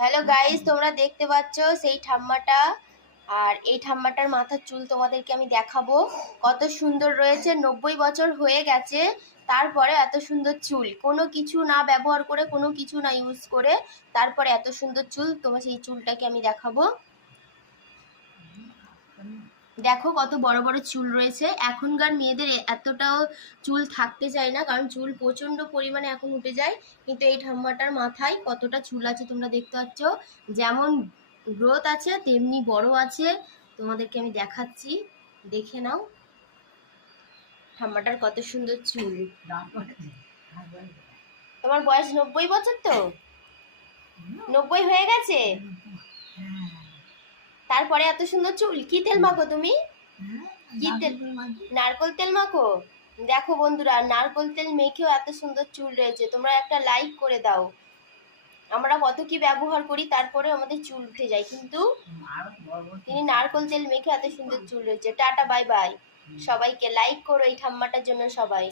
Hello guys, তোমরা দেখতে পাচ্ছ সেই ঠাম্মাটা। আর এই ঠাম্মাটার মাথার চুল তোমাদেরকে আমি দেখাবো কত সুন্দর রয়েছে। 90 বছর হয়ে গেছে, তারপরে এত সুন্দর চুল, কোনো কিছু না ব্যবহার করে, কোনো কিছু না ইউজ করে, তারপরে এত সুন্দর চুল। তোমার সেই চুলটাকে আমি দেখাবো। দেখো কত বড় বড় চুল রয়েছে। এখনকার মেয়েদের এতটাও চুল থাকতে চায় না, কারণ চুল প্রচন্ড পরিমাণে এখন উঠে যায়। কিন্তু এই ঠাম্মাটার মাথায় কতটা চুল আছে তোমরা দেখতে পাচ্ছ। যেমন গ্রোথ আছে তেমনি বড় আছে। তোমাদেরকে আমি দেখাচ্ছি, দেখে নাও ঠাম্মাটার কত সুন্দর চুল। তোমার বয়স 90 বছর তো? 90 হয়ে গেছে, তারপরে এত সুন্দর চুল। কি তেল মাখো তুমি? কি তেল? নারকোল তেল মাখো। দেখো বন্ধুরা, নারকোল তেল মেখেও এত সুন্দর চুল রয়েছে। তোমরা একটা লাইক করে দাও। আমরা কত কি ব্যবহার করি, তারপরে আমাদের চুল উঠে যায়, কিন্তু তিনি নারকোল তেল মেখে এত সুন্দর চুল রয়েছে। Tata, bye bye. সবাইকে লাইক করো এই ঠাম্মাটার জন্য সবাই।